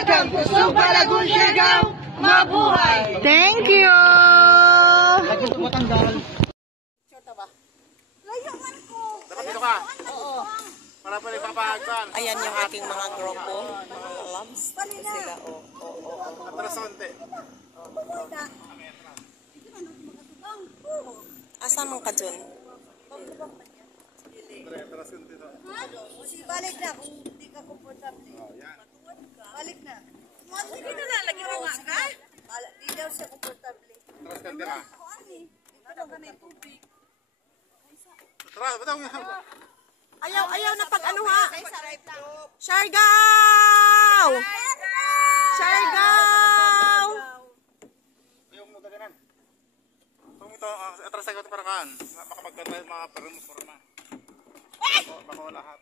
Welcome to Sugba Lagoon, Siargao. Mabuhay! Thank you! Dapat dito ka? Oo. Para pala ipapahagpan. Ayan yung aking mga grupo, mga lalabs. Sila, Atras konti. Asa man ka dyan? Atras konti to. Balik na kung hindi ka komportable. Balik na. Hindi na lalagyan mo nga ka? Di daw siya komportable. Atras konti ka. Ano ka na yung tubig? Atras, ba't ako nga? Ayaw na pag ano ha? Siargao! Siargao! Ayaw mo gaganan. Kung ito, atras sa ito para kaan. Makapagkatay mga forma. Baka wala hat.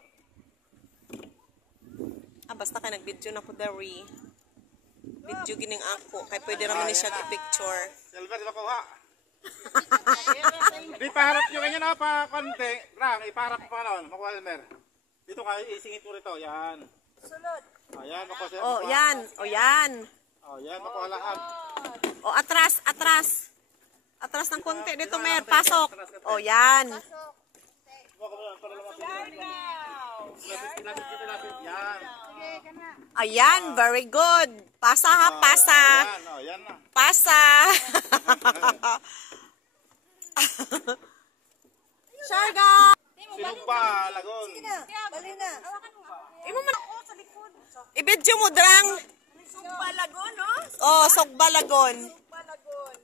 Basta ka nag-video na ko dari. Video gining ako. Kaya pwede naman siya i-picture. Silver, di ba kuha? Di paharap nyo ganyan na pa konti. Rang, ipaharap pa noon. Makuha Elmer. Dito kayo, isingit mo rito. Yan. Sunod. Ayan, makuha siya. Oh, yan. O yan. Yan, makuha lahat. O atras. Atras ng konti dito, Mer. Pasok. O yan. Yan. Ayan, very good. Pasa ha, pasa. Yan na. Pasa. Siargao. Sinugba, Lagoon. Balik na. I-video mo, Drang. Sugba Lagoon, no? Oh, Sugba Lagoon. Sugba Lagoon.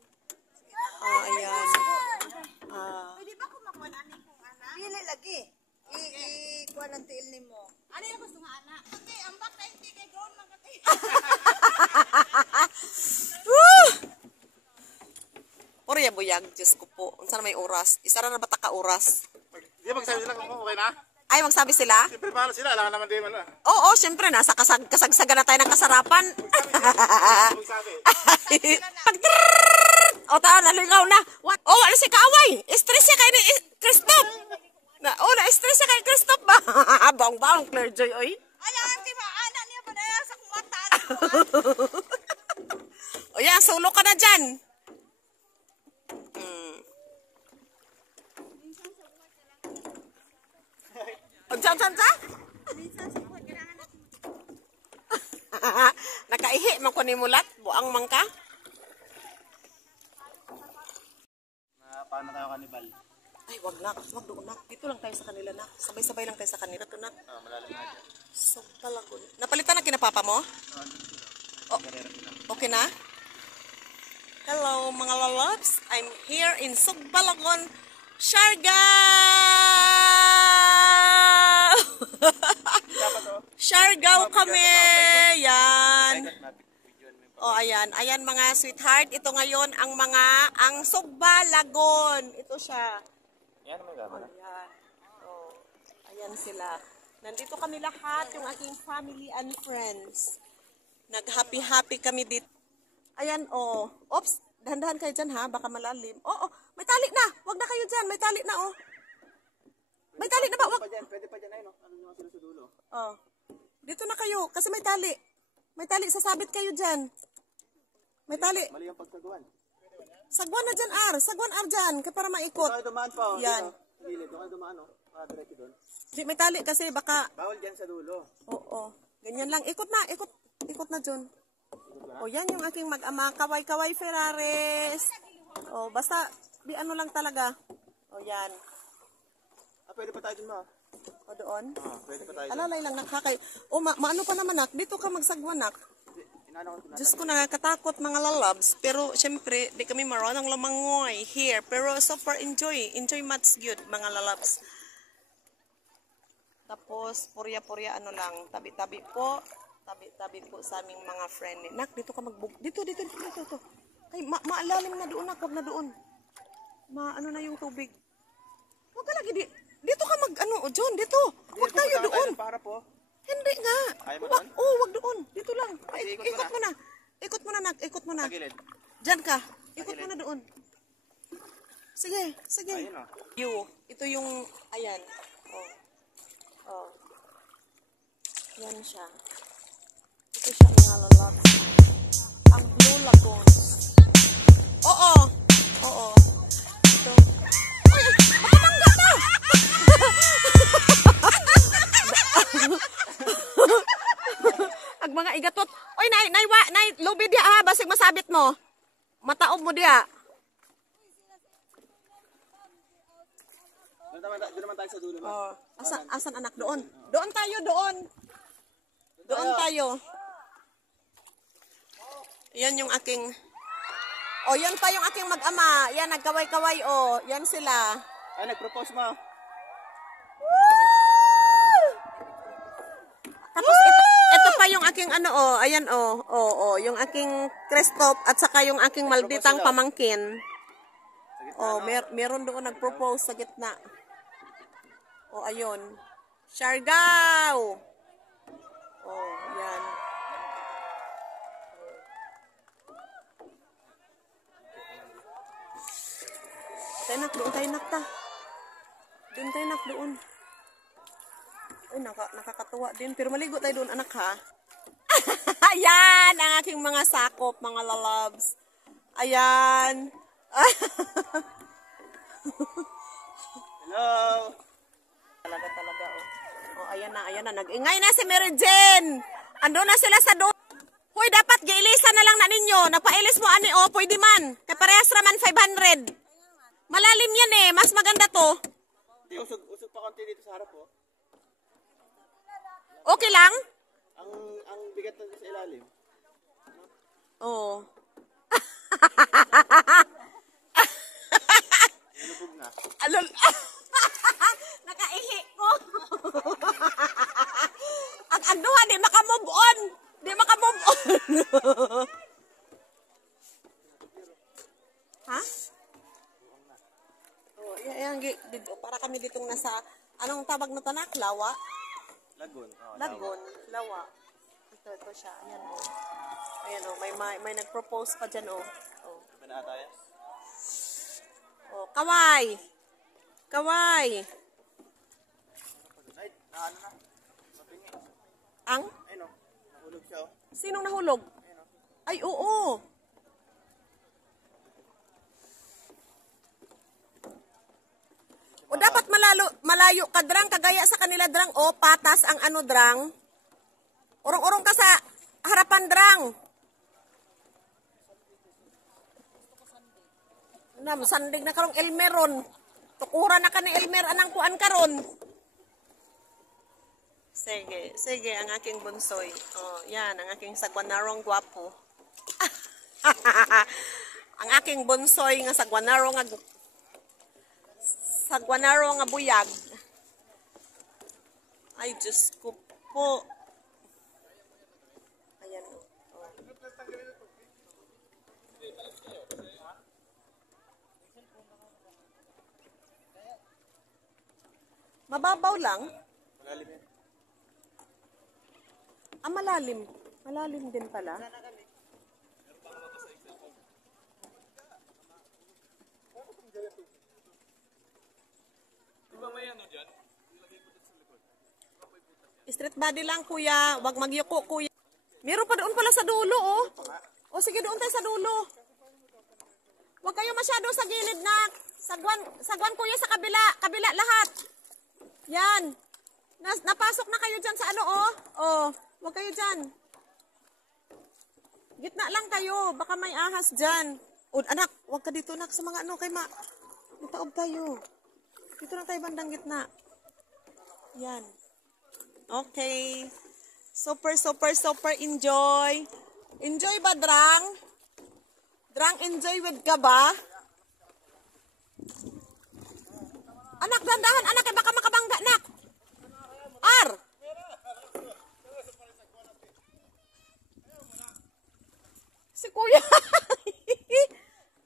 Ayan. Pwede ba kumakuha na kung anak? Pili lagi. I-kuha ng tiil ni mo. Ano yung gusto nga anak? Okay, ambak na hindi kay grown man katay. Puriya buyag, Diyos ko po. Unsa na may oras? Isa na bata ka oras? Di ba magsabi sila kung okay na? Ay, magsabi sila? Siyempre paano sila? Alam naman di man na. Oo, syempre nasa kasagsagan na tayo ng kasarapan. Magsabi. O, tao, nalingaw na. What? Oh, ano si Kaaway? Stress siya kay ni Christoph. Na-stress siya kay Christoph ba? Bang-bang, Claire Joy, oy. Ay, ante ba? Anak niya ba na yan sa kumata? O yan, solo ka na dyan. Dyan. Nakaihi, man ko ni mulat. Buang man ka. Paano tayo kanibal? Ay, wag doon nak. Dito lang tayo sa kanila nak. Sabay-sabay lang tayo sa kanila. Ito nak. Malalim nga dyan. Sugba Lagoon. Napalitan na kinapapa mo? Oh, okay na? Hello mga lalabs. I'm here in Sugba Lagoon, Siargao! Siargao kami! Yan. O, ayan. Ayan mga sweetheart. Ito ngayon ang Sugba Lagoon. Ito siya. Yan naman gano'n. Ayan. O, ayan sila. Nandito kami lahat, yung aking family and friends. Nag-happy-happy kami dito. Ayan, o. Oops, dahan-dahan kayo dyan ha, baka malalim. Oo, may tali na. Wag na kayo dyan, may tali na o. May tali na ba? Wag. Pwede pa dyan ay no? Ano naman sila sa dulo? Oh. Dito na kayo, kasi may tali. May tali, sasabit kayo dyan. May tali. Mali ang pagsagwan. Sagwan na dyan, R. Sagwan, R dyan, para maikot. Doon kayo dumaan pa. Yan. Doon kayo dumaan o. Diretso doon. May tali kasi baka... Bawal dyan sa dulo. Oo. Ganyan lang. Ikot na, ikot na dyan. O, yan yung aking mag-ama. Kaway-kaway Ferraris. O, basta, di ano lang talaga. O, yan. Pwede pa tayo dun ma. O, doon. Pwede pa tayo dun. Alalay lang, nakakay. O, maano pa naman, nak. Dito ka magsagwan, nak. Diyos ko, nakakatakot mga lalabs. Pero, syempre, di kami marunong lamangoy here. Pero, super enjoy. Enjoy much good, mga lalabs. Tapos, purya-purya, ano lang. Tabi-tabi po. Tabi-tabi po sa aming mga friend. Nak, dito ka magbug... Dito. Ay, maalalim na doon, nak. Huwag na doon. Ano na yung tubig. Huwag ka lagi dito ka mag-ano, John, dito. Huwag tayo doon. Para po. Hindi nga. Ayaw mo doon? Oo, wag doon. Dito lang. Ikot Ikot mo na. Ikot mo na, nak. Ikot mo na. Sa gilid. Diyan ka. Ikot mo na doon. Sige. Ayun o. Ito yung, ayan. Oh. Yan siya. Ito siya mga mga lalabs. Ang Blue Lagoon. Oo. Oo. Ito. Ay, makamangga na! Ag mga igatot. Oy, nay, lubi dia ha, basig masabit mo. Mataob mo dia. Doon naman tayo sa dulo. Oh, asan anak doon? Doon tayo, doon. Doon tayo. Yan yung aking... Oh, yan pa yung aking mag-ama. Yan, nagkaway-kaway, oh. Yan sila. Ay, nag-propose mo. Tapos ito pa yung aking ano, oh. Ayan, oh. Oh, oh. Yung aking Christoph at saka yung aking malditang pamangkin. Oh, meron doon nag-propose sa gitna. Oh, ayun. Siargao! Oh, yan. Doon tayo nak ta. Doon tayo nak doon. Ay, nakakatuwa din. Pero maligo tayo doon, anak ha. Ayan, ang aking mga sakop, mga lalabs. Ayan. Hello! Talaga, oh. Oh, ayan na. Nag-ingay na si Mary Jane. Ando na sila sa doon. Hoy, dapat giilisan na lang na ninyo. Nagpailis mo, ani, oh, pwede man. Kaya parehas raman 500. Malalim yan eh. Mas maganda to. Hindi, usog pa konti dito sa harap, oh. Okay lang? Ang bigat na sa ilalim. Oo. Nalubog na. Alol. Nakaihi ko. Ang anduha, di makamove on. Di makamove on. Ha? Oh, yan, para kami ditong nasa, anong tawag na tanak? Lawa? Lagoon. Oh, Lagoon. Lawa. Ito siya. Ayan, oh. Ayan, oh. May nag-propose pa dyan, oh. Oh. Iba na ata yan? Oh, kaway. Kaway. Ay, ano na? Mapingi. Ang? Ay, no. Nahulog siya, oh. Sinong nahulog? Ay, oo. O dapat malayo ka drang, kagaya sa kanila drang, o patas ang ano drang. Urong-urong ka sa harapan drang. Sandig na karong Elmeron. Tukura na ka ni Elmer, anang kuan karon. Sige, ang aking bunsoy. Oh, yan, ang aking sagwanarong gwapo. Ang aking bunsoy nga sagwanarong nga buyag. Ay, Diyos ko po. Ayan. Oh. Mababaw lang. Malalim yan. Ah, malalim. Malalim din pala. Straight body lang, kuya. Wag magyuko, kuya. Meron pa doon pala sa dulo, oh. O sige, doon tayo sa dulo. Wag kayo masyado sa gilid na. Sagwan, kuya, sa kabila. Kabila lahat. Yan. Napasok na kayo dyan sa ano, oh. Oh, wag kayo dyan. Gitna lang kayo. Baka may ahas dyan. O, anak, wag ka dito, anak, sa mga ano, kay ma. Itaob tayo. Dito lang tayo bandang gitna. Yan. Okay. Super enjoy. Enjoy ba, Drang? Drang, enjoy with ka ba? Anak, dandahan, anak, baka makabangga, anak. Ar! Si kuya.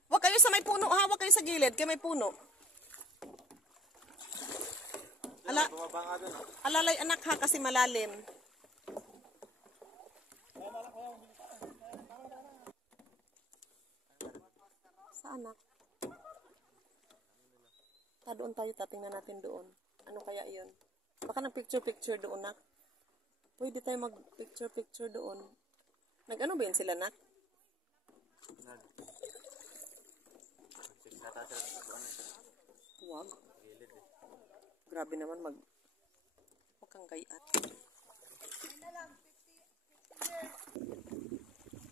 Huwag kayo sa may puno, ha? Huwag kayo sa gilid, kaya may puno. Alalay, anak, ha, kasi malalim. Sa anak? Doon tayo, tatingnan natin doon. Ano kaya yun? Baka nag-picture doon, nak. Pwede tayo mag-picture doon. Nag-ano ba yun sila, nak? Huwag. Grabe naman huwag kang gayat.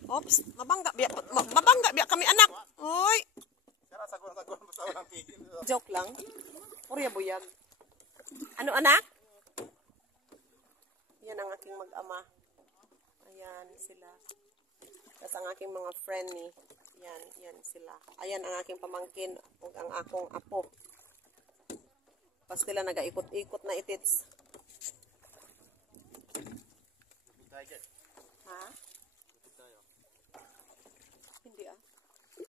Ops, mabangga biya kami anak. Hoy. Sira sagon basta walang tigil. Joke lang. Orya buyag. Ano anak? Yan ang aking mag-ama. Ayan sila. Tapos ang aking mga friend ni. Yan sila. Ayan ang aking pamangkin ug ang akong apo. Pas sila nagaikot-ikot na itits.